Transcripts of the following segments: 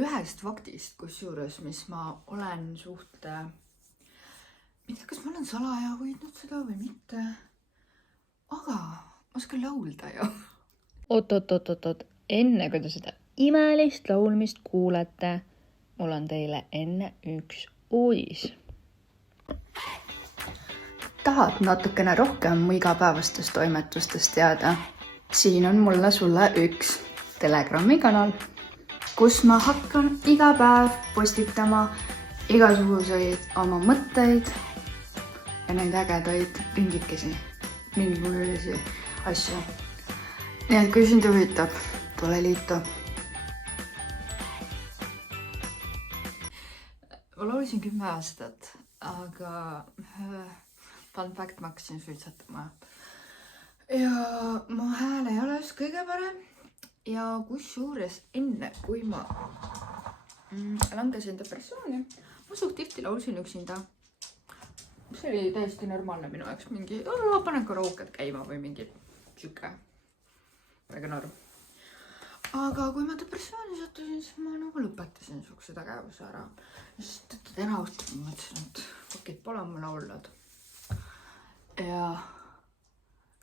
ühest faktist, kusjuures, mis ma olen suht... Mida, kas ma olen salaja hoidnud seda või mitte? Aga ma oskan laulda ju. Oot. Enne kui te seda imelist laulmist kuulete, mul on teile enne üks uudis. Tahad natukene rohkem mu igapäevastest toimetustest teada? Siin on mulle sulle üks Telegrami kanal, kus ma hakkan iga päev postitama igasuguseid oma mõtteid ja neid ägedaid pingikesi, mingilisi asju. Nii et kui sind huvitab, tule liitu. Ma laulsin 10 aastat, aga fun fact, ma hakkasin suitsetama. Ja mu hääl ei ole kõige parem. Ja kusjuures enne, kui ma langesin depressiooni, ma suht tihti laulsin üksinda. See oli täiesti normaalne minu jaoks, mingi panen karaoked käima või mingi siuke väga norm. Aga kui ma depressiooni sattusin, siis ma nagu lõpetasin siukse tegevuse ära. Sest täna õhtul ma mõtlesin, et okei, pole ma laulnud. Ja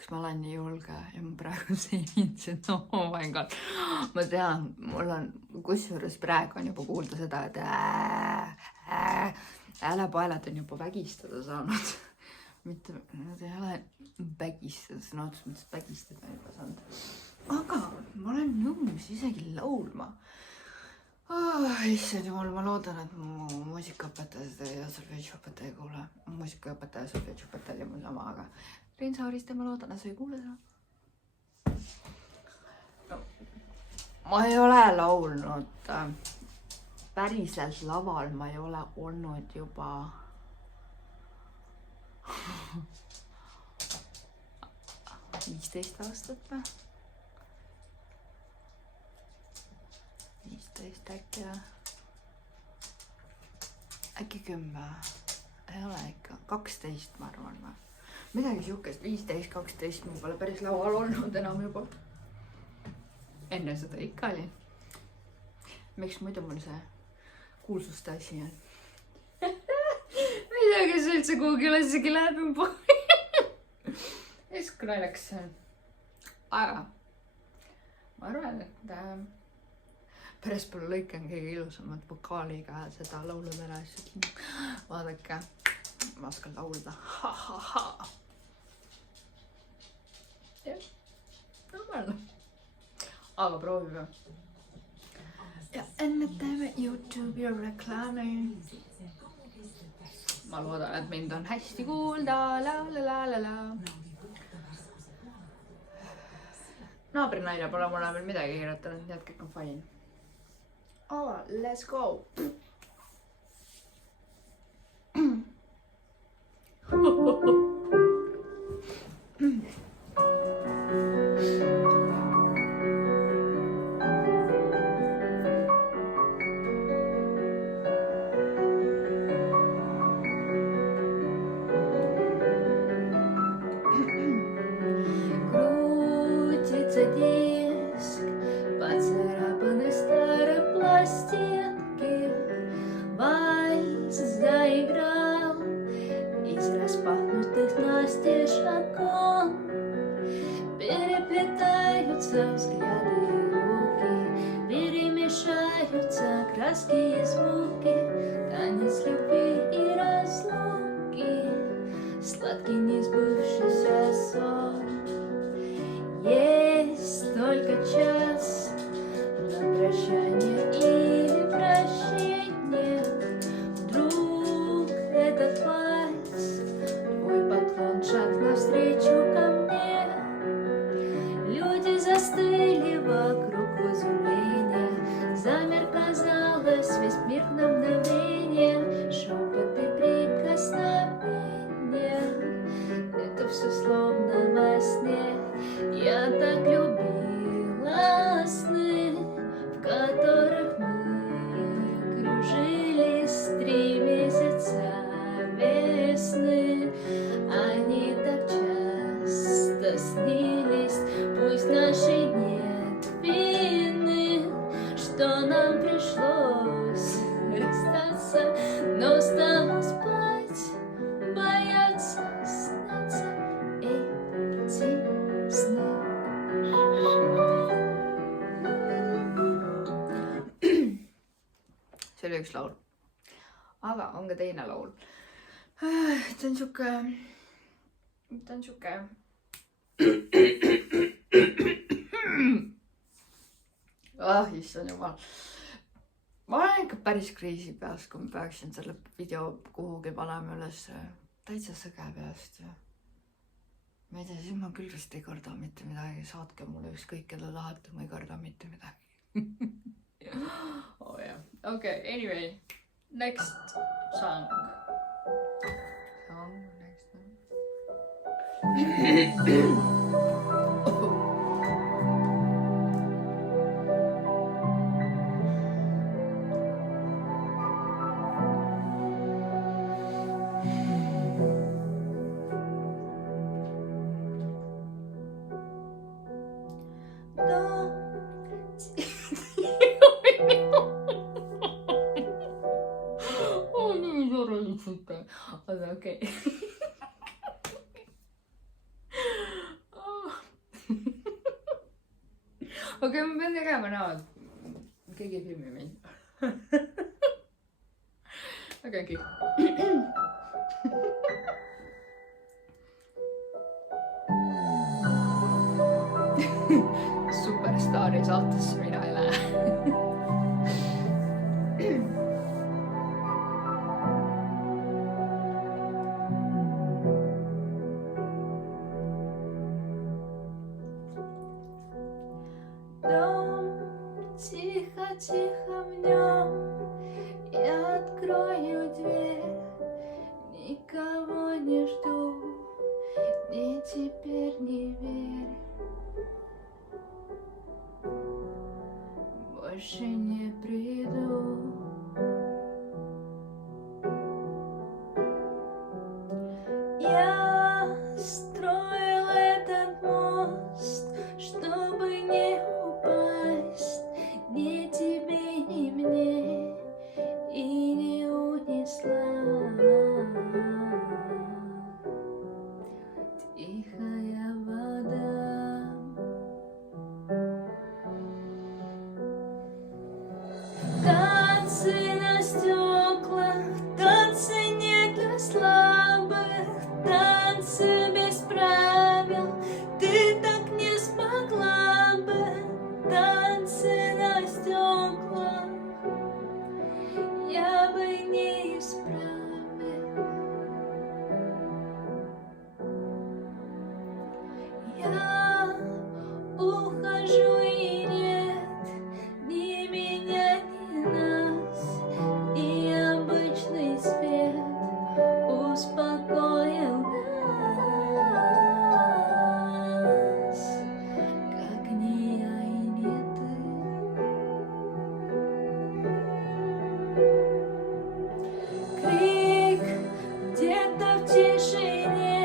kas ma olen nii julge ja ma praegu see inimesed, oh my god. Ma tean, mul on, kusjuures praegu on juba kuulda seda, et häälepaelad on juba vägistada saanud. Mitte, nad ei ole vägistada, sõna otsus mõttes vägistada on juba saanud. Aga ma olen nõus isegi laulma. Issand jumal, ma loodan, et mu muusikaõpetaja ja solfeedžiõpetaja ei kuule. Muusikaõpetaja ja solfeedžiõpetaja oli mul sama, aga Rein Saariste, ma loodan, et sa ei kuule seda. No, ma ei ole laulnud päriselt laval, ma ei ole olnud juba 15 aastat või? 15 äkki või? Äkki 10? Ei ole ikka. 12 ma arvan või? Midagi siukest, 15-12 mul pole päris laual olnud enam juba. Enne seda ikka oli. Miks muidu mul see kuulsuste asi on? Mida, kes üldse kuhugi ülesegi läheb juba? Esku naljakas see on. Aga ma arvan, et päris palju lõikan kõige ilusamad vokaaliga seda lauludele asju. Vaadake, ma oskan laulda. Jah, normaalne. Aga proovime. Ja enne teeme YouTube'i reklaami. Ma loodan, et mind on hästi kuulda. La. Naabrinaine pole mulle veel midagi kirjutanud, nii et kõik on fine. Let's go! Крутится диск, поцарапаны старой пластинки. Вальс заиграл из распахнутых настежь окон. Переплетаются взгляды и руки, перемешаются краски и звуки. Танец любви и разлуки, сладкий несбывшийся сон. Есть только час на прощание или прощение. Вдруг этот вальс, твой поклон, шаг навстречу ко мне. Люди застыли вокруг в изумлении. Замер, казалось, весь мир на мгновение. Шепот и прикосновение, это все словно во сне. Я так любила сны, в которых мы кружились 3 месяца весны. Они так часто снились, пусть нашей нет вины, что на нам пришлось расстаться, но стало спать, бояться снятся эти сны. See oli üks laul. Aga on ka teine laul. Ta on siuke... issand jumal. Ma olen ikka päris kriisi peas, kui ma peaksin selle video kuhugi panema üles täitsa sõge peast. Ma ei tea, siis ma küll vist ei karda mitte midagi. Saatke mulle ükskõik, keda tahate, ma ei karda mitte midagi. Oh yeah. Okay, anyway. Next song. Okay. Okei, ma pean tegema näo, et keegi ei filmi mind. Okei. Superstaari saatesse mina ei lähe. Тихо в нем я открою дверь, никого не жду, мне теперь не верь, больше не приду. Я строил этот мост, чтобы не упасть ни тебе, ни мне, и не унесла тихая вода. Танцы на стеклах, танцы не для слабых, танцы без правил, ты так не смогла бы. Танцы на стеклах я бы не исправил. Я ухожу и нет ни меня, ни нас, и обычный свет успокоил нас, как не я и не ты. Крик где-то в тишине,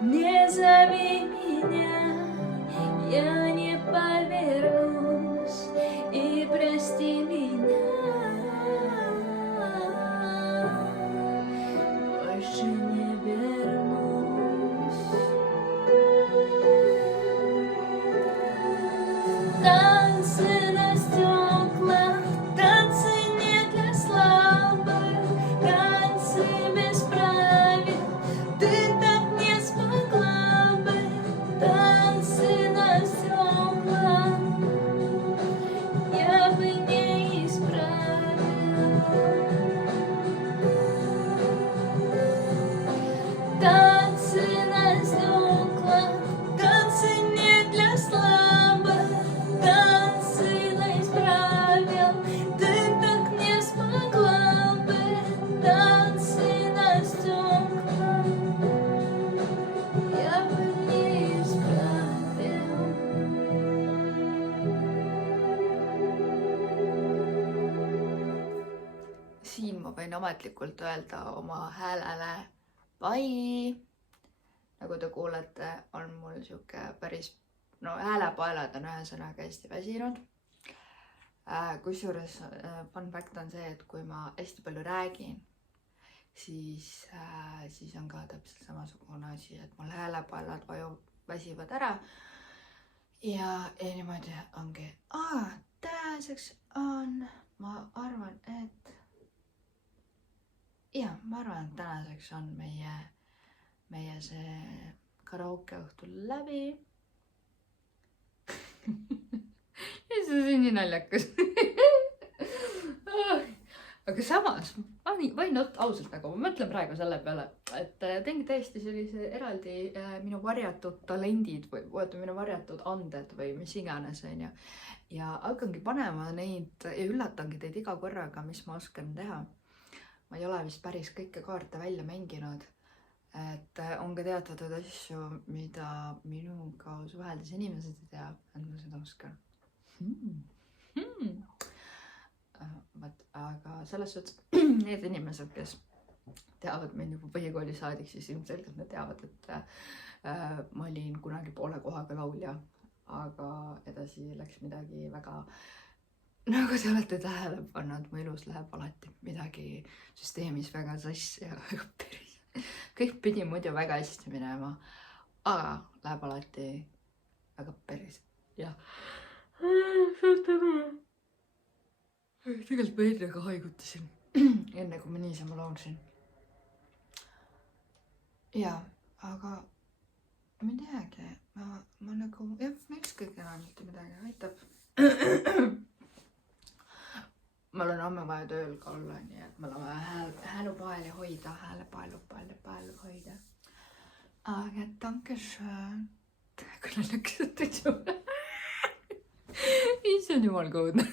не зови меня, я не повернусь, и прости меня, больше не вернусь. Танцы на стеклах, танцы не для слабых, танцы без правил, ты так не смогла бы. Танцы на стеклах я бы не исправил. Танцы на стеклах, танцы не для слабых, танцы без правил, ты так не смогла бы. Танцы на стеклах я бы не исправил. Siin ma võin ametlikult öelda oma häälele bye. Nagu te kuulete, on mul siuke päris, no häälepaelad on ühesõnaga hästi väsinud. Kusjuures fun fact on see, et kui ma hästi palju räägin, siis on ka täpselt samasugune asi, et mul häälepallad väsivad ära ja niimoodi ongi. Tänaseks on, ma arvan, et tänaseks on meie see karaoke õhtul läbi. Ja see on nii naljakas. Aga samas, või ausalt nagu, ma mõtlen praegu selle peale, et teengi täiesti sellise eraldi minu varjatud talendid või minu varjatud anded või mis iganes, onju. Ja hakkangi panema neid ja üllatangi teid iga korraga, mis ma oskan teha. Ma ei ole vist päris kõike kaarte välja mänginud, et on ka teatatud asju, mida minuga suheldes inimesed ei tea, et ma seda oskan. Aga selles suhtes need inimesed, kes teavad mind juba põhikooli saadik, siis ilmselgelt nad teavad, et ma olin kunagi poole kohaga laulja, aga edasi läks midagi väga, nagu te olete tähele pannud, mu elus läheb alati midagi süsteemis väga sassi ja väga päris. Kõik pidi muidu väga hästi minema, aga läheb alati väga päris. Ja tegelikult ma enne ka haigutasin, enne kui ma niisama laulsin. Ja, aga ma ei teagi, ma nagu, ükskõik enam mitte midagi aitab. Mul on homme vaja tööl ka olla, nii et mul on vaja häälepaeli hoida, häälepaelu hoida. Aga danke schön. Kui läks, et issand jumal kõudne.